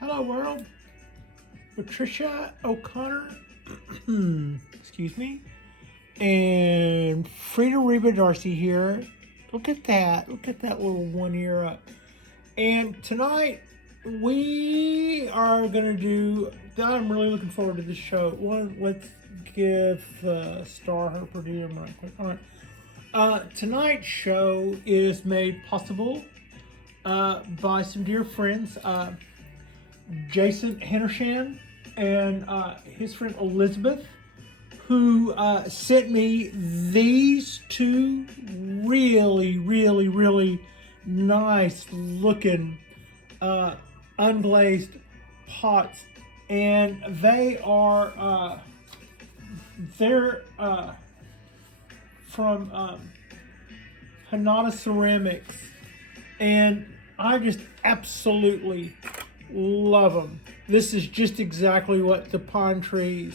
Hello world, Patricia O'Connor, excuse me, and Frida Reba Darcy here. Look at that little one ear up. And tonight we are gonna do, I'm really looking forward to this show. Let's give Star her per diem right quick. All right. Tonight's show is made possible by some dear friends. Jason Hanrahan and his friend Elizabeth, who sent me these two really nice looking unglazed pots, and they're from Hanada Ceramics, and I just absolutely love them. This is just exactly what the pine trees,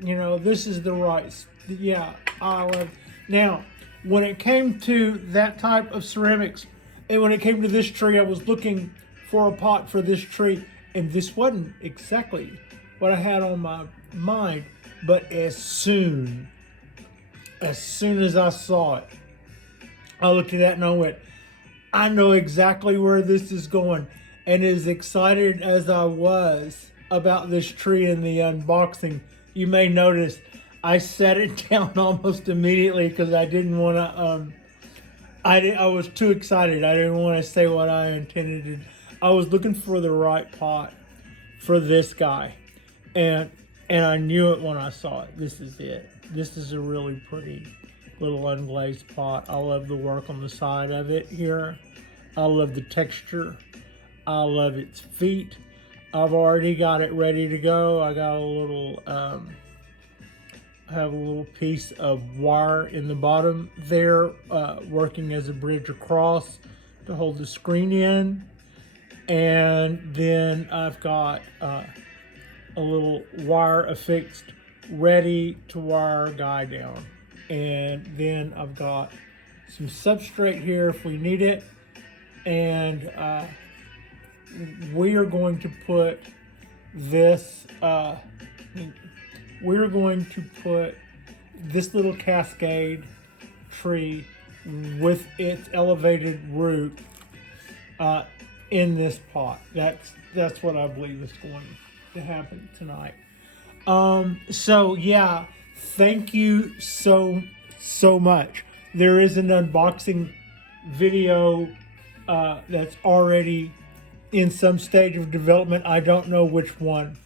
this is the right, yeah, I love. Now, when it came to that type of ceramics, and when it came to this tree, I was looking for a pot for this tree, and this wasn't exactly what I had on my mind, but as soon as I saw it, I looked at that and I went, I know exactly where this is going. And as excited as I was about this tree in the unboxing, you may notice I set it down almost immediately because I didn't want to. I was too excited. I didn't want to say what I intended to. I was looking for the right pot for this guy, and I knew it when I saw it. This is it. This is a really pretty little unglazed pot. I love the work on the side of it here. I love the texture. I love its feet. I've already got it ready to go. I got a little, have a little piece of wire in the bottom there, working as a bridge across to hold the screen in. And then I've got a little wire affixed, ready to wire a guy down. And then I've got some substrate here if we need it. And we are going to put this, little cascade tree with its elevated root in this pot. That's what I believe is going to happen tonight. So yeah, thank you so much. There is an unboxing video that's already in some stage of development. I don't know which one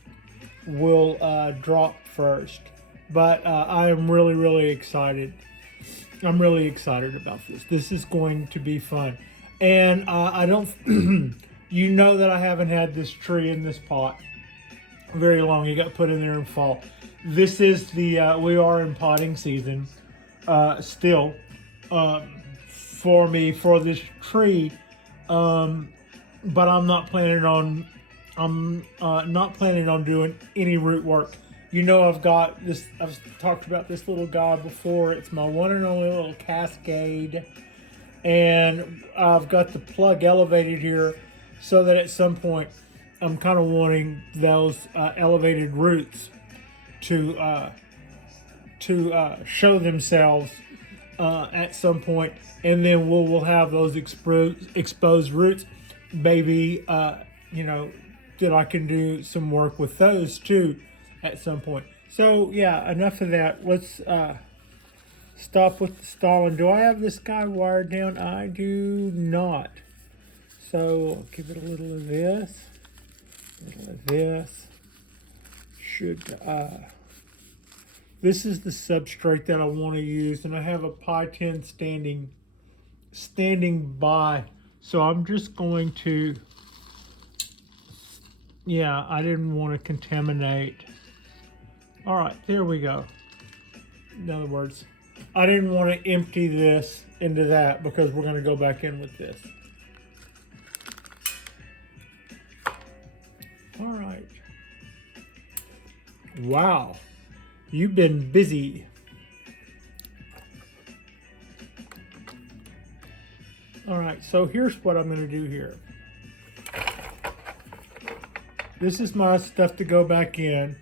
will drop first, but I am really excited. I'm really excited about this. This is going to be fun. And I don't, you know that I haven't had this tree in this pot very long. It got put in there in fall. This is the, we are in potting season still for me for this tree. But I'm not planning on doing any root work. I've got this, I've talked about this little guy before. It's my one and only little Cascade. And I've got the plug elevated here so that at some point I'm kind of wanting those elevated roots to show themselves at some point. And then we'll have those exposed roots. Maybe, that I can do some work with those too at some point. So yeah, enough of that. Let's stop with the stalling. Do I have this guy wired down? I do not. So I'll give it a little of this, this is the substrate that I want to use, and I have a pie tin standing by. So I'm just going to, yeah, I didn't want to contaminate. All right, there we go. In other words, I didn't want to empty this into that because we're going to go back in with this. All right. Wow, you've been busy. All right, so here's what I'm going to do here. This is my stuff to go back in.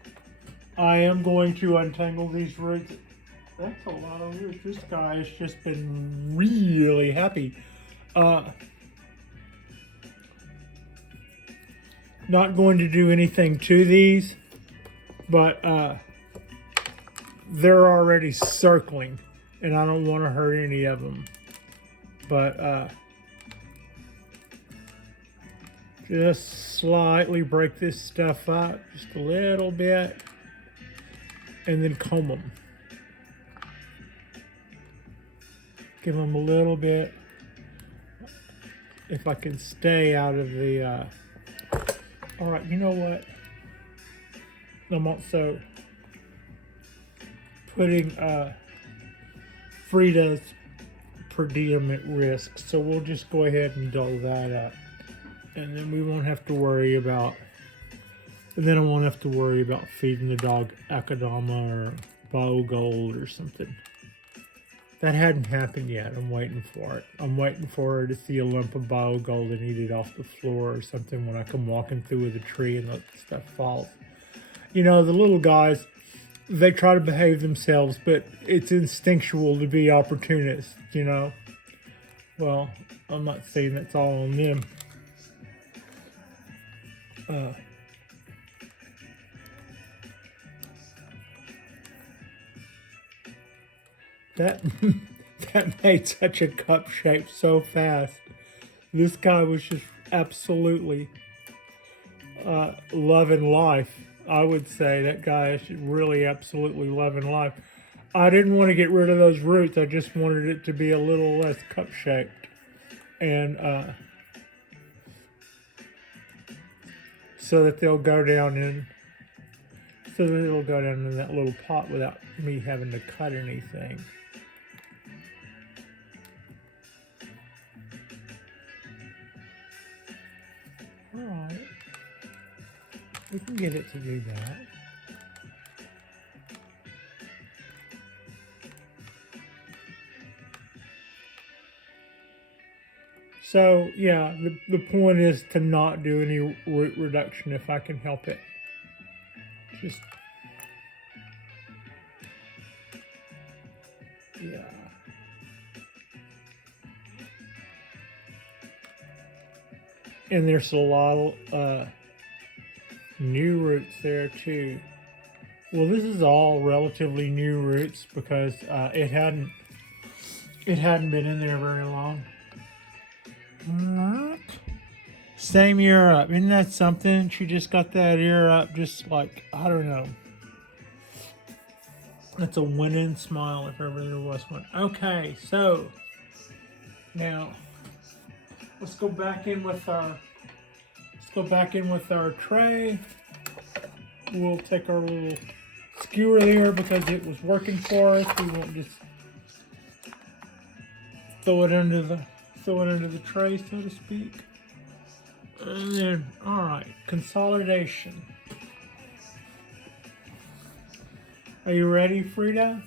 I am going to untangle these roots. That's a lot of roots. This guy has just been really happy. Not going to do anything to these, but they're already circling, and I don't want to hurt any of them. But just slightly break this stuff up just a little bit, and then comb them. Give them a little bit. If I can stay out of the... All right, you know what? I'm also putting Frida's per diem at risk, so we'll just go ahead and dull that up, and then we won't have to worry about. And then I won't have to worry about feeding the dog Akadama or Biogold or something. That hadn't happened yet. I'm waiting for it. I'm waiting for her to see a lump of Biogold and eat it off the floor or something when I come walking through with a tree and the stuff falls. You know, the little guys, they try to behave themselves, but it's instinctual to be opportunists, you know. Well, I'm not saying that's all on them. That made such a cup shape so fast. This guy was just absolutely loving life. I would say that guy is really absolutely loving life. I didn't want to get rid of those roots. I just wanted it to be a little less cup shaped, and so that they'll go down in. So that it'll go down in that little pot without me having to cut anything. Alright. We can get it to do that. So, yeah, the point is to not do any root reduction if I can help it. Just, yeah. And there's a lot of new roots there too. Well, this is all relatively new roots because it hadn't been in there very long. Alright. Same ear up. Isn't that something? She just got that ear up just like, I don't know. That's a winning smile if ever there was one. Okay, so now let's go back in with our tray. We'll take our little skewer there because it was working for us. We won't just throw it under the tray, so to speak. And then, all right, consolidation. Are you ready, Frida?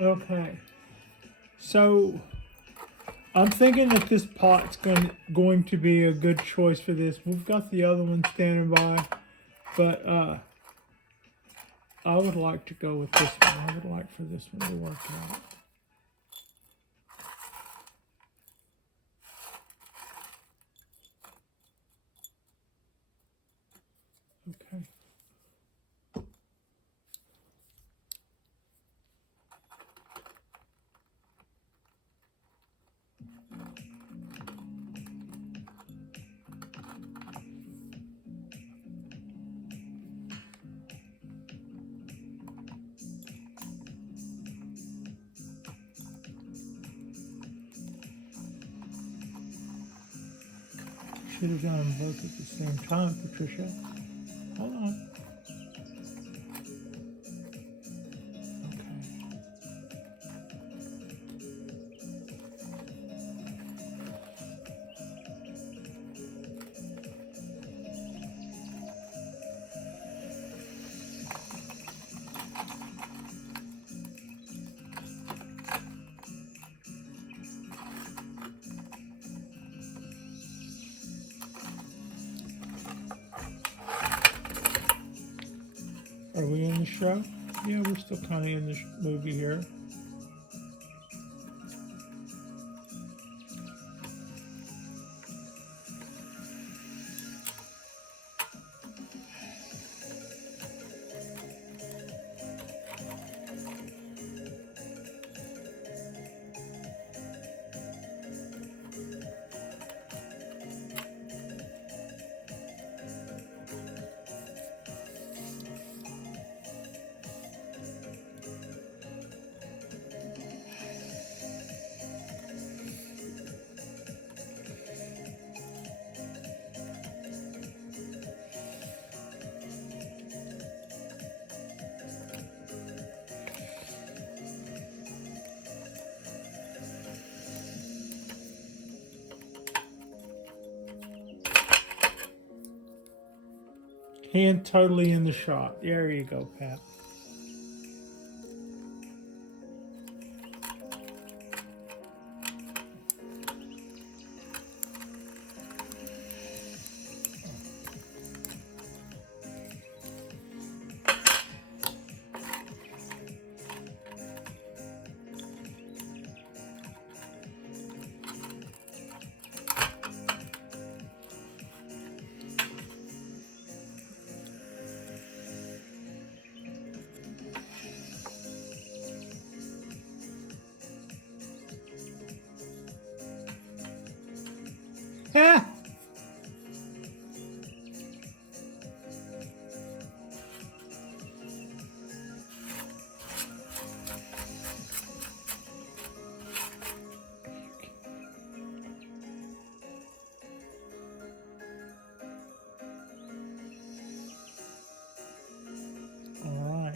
Okay. So I'm thinking that this pot's going to be a good choice for this. We've got the other one standing by, but I would like to go with this one. I would like for this one to work out. Okay. Should have done them both at the same time, Patricia. Hold on. Are we in the show? Yeah, we're still kind of in this movie here. Hand totally in the shot. There you go, Pat. Ah! All right.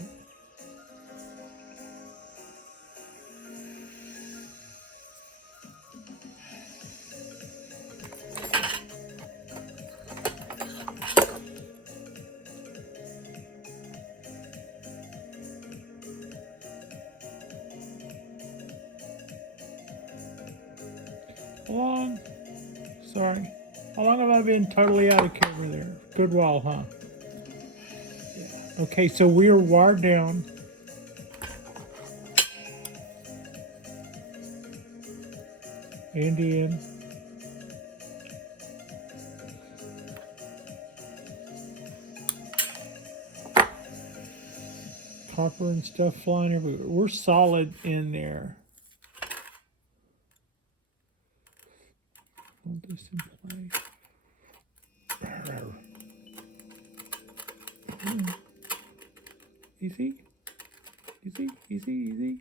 How long? Sorry. How long have I been totally out of camera there? Good while, huh? Yeah. Okay, so we are wired down. And in. Copper and stuff flying everywhere. We're solid in there. Hold this in place. Easy. Easy, easy, easy.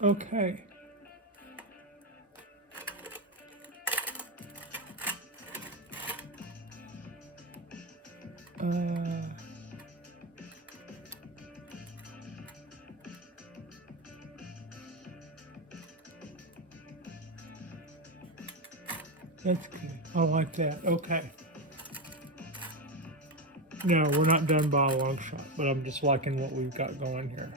Okay. That's good. I like that. Okay. No, we're not done by a long shot, but I'm just liking what we've got going here.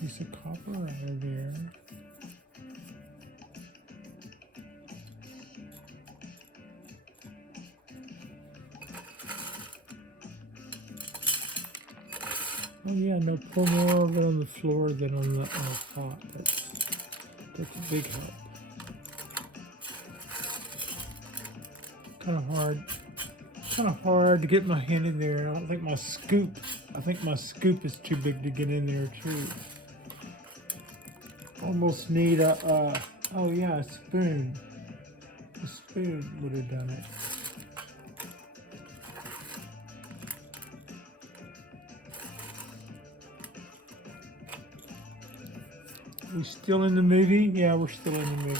Piece of copper out of there. Oh yeah, no, pour more of it on the floor than on the pot. That's a big help. Kind of hard to get my hand in there. I don't think my scoop. I think my scoop is too big to get in there too. Almost need a, oh yeah, a spoon. The spoon would have done it. We still in the movie? Yeah, we're still in the movie.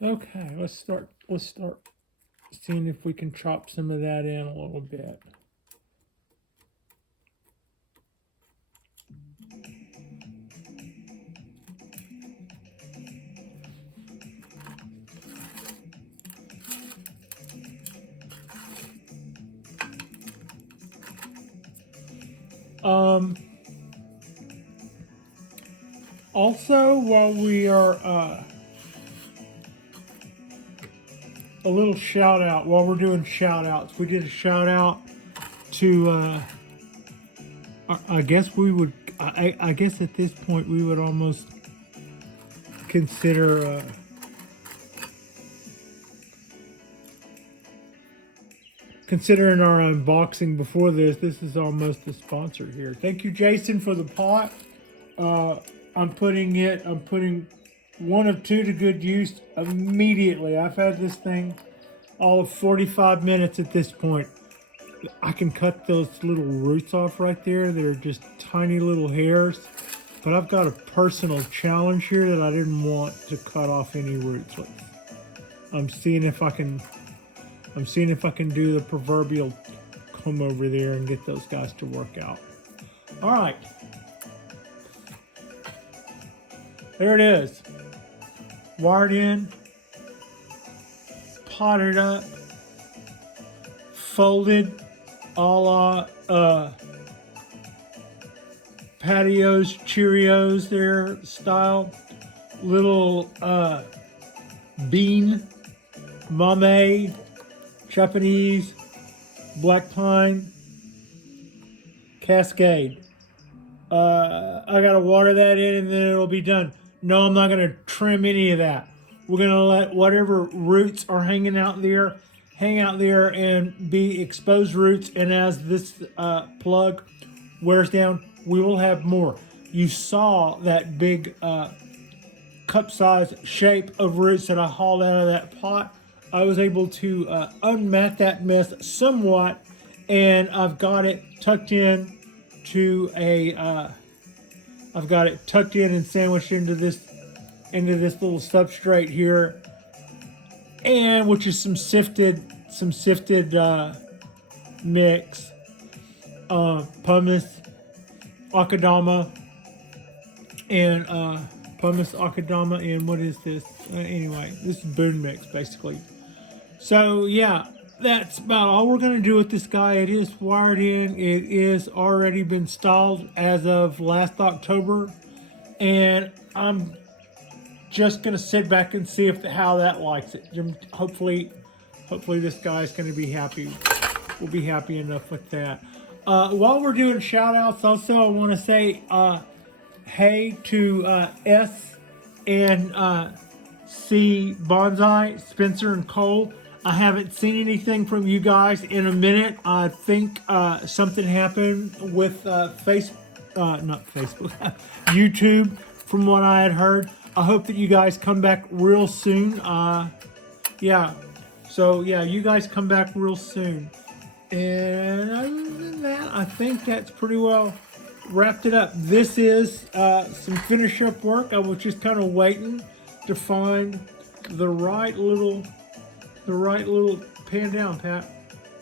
Okay, let's start seeing if we can chop some of that in a little bit. Also, while we are a little shout out, while we're doing shout outs, we did a shout out to I guess we would I guess at this point we would almost consider considering our unboxing before this is almost a sponsor here. Thank you, Jason, for the pot. I'm putting one of two to good use immediately. I've had this thing all of 45 minutes at this point. I can cut those little roots off right there. They're just tiny little hairs. But I've got a personal challenge here that I didn't want to cut off any roots with. I'm seeing if I can do the proverbial come over there and get those guys to work out. All right. There it is. Wired in, potted up, folded, a la Patios, Cheerios there style. Little bean, Mame, Japanese, Black Pine, Cascade. I gotta water that in and then it'll be done. No, I'm not gonna trim any of that. We're gonna let whatever roots are hanging out there, hang out there and be exposed roots. And as this plug wears down, we will have more. You saw that big cup-size shape of roots that I hauled out of that pot. I was able to unmat that mess somewhat, and I've got it tucked in to a. I've got it tucked in and sandwiched into this little substrate here, and which is some sifted mix, pumice, akadama, and pumice, akadama, and what is this? Anyway, this is boon mix basically. So yeah, that's about all we're gonna do with this guy. It is wired in. It is already been installed as of last October, and I'm just gonna sit back and see how that likes it. Hopefully this guy's gonna be happy. We'll be happy enough with that. While we're doing shout outs, also I want to say hey to S and C Bonsai, Spencer and Cole. I haven't seen anything from you guys in a minute. I think something happened with not Facebook, YouTube, from what I had heard. I hope that you guys come back real soon. Yeah. So yeah, you guys come back real soon. And other than that, I think that's pretty well wrapped it up. This is some finish up work. I was just kind of waiting to find the right little pan down, Pat,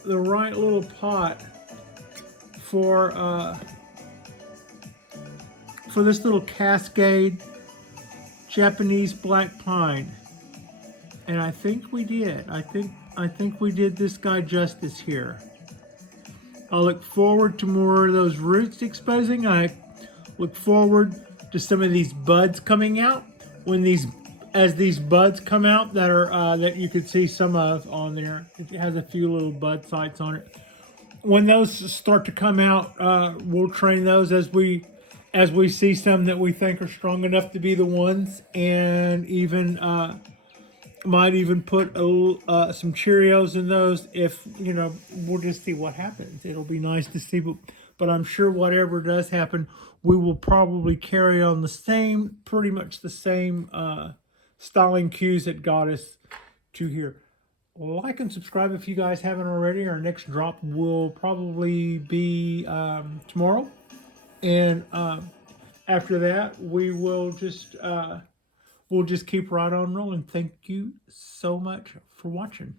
the right little pot for this little Cascade Japanese Black Pine. And I think we did. I think we did this guy justice here. I look forward to more of those roots exposing. I look forward to some of these buds coming out. As these buds come out that are that you could see some of on there. It has a few little bud sites on it. When those start to come out, we'll train those as we as we see some that we think are strong enough to be the ones, and even might even put some Cheerios in those. If you know, we'll just see what happens. It'll be nice to see, but I'm sure whatever does happen, we will probably carry on the same, pretty much the same styling cues that got us to here. Like and subscribe if you guys haven't already. Our next drop will probably be tomorrow, and after that we will just we'll just keep right on rolling. Thank you so much for watching.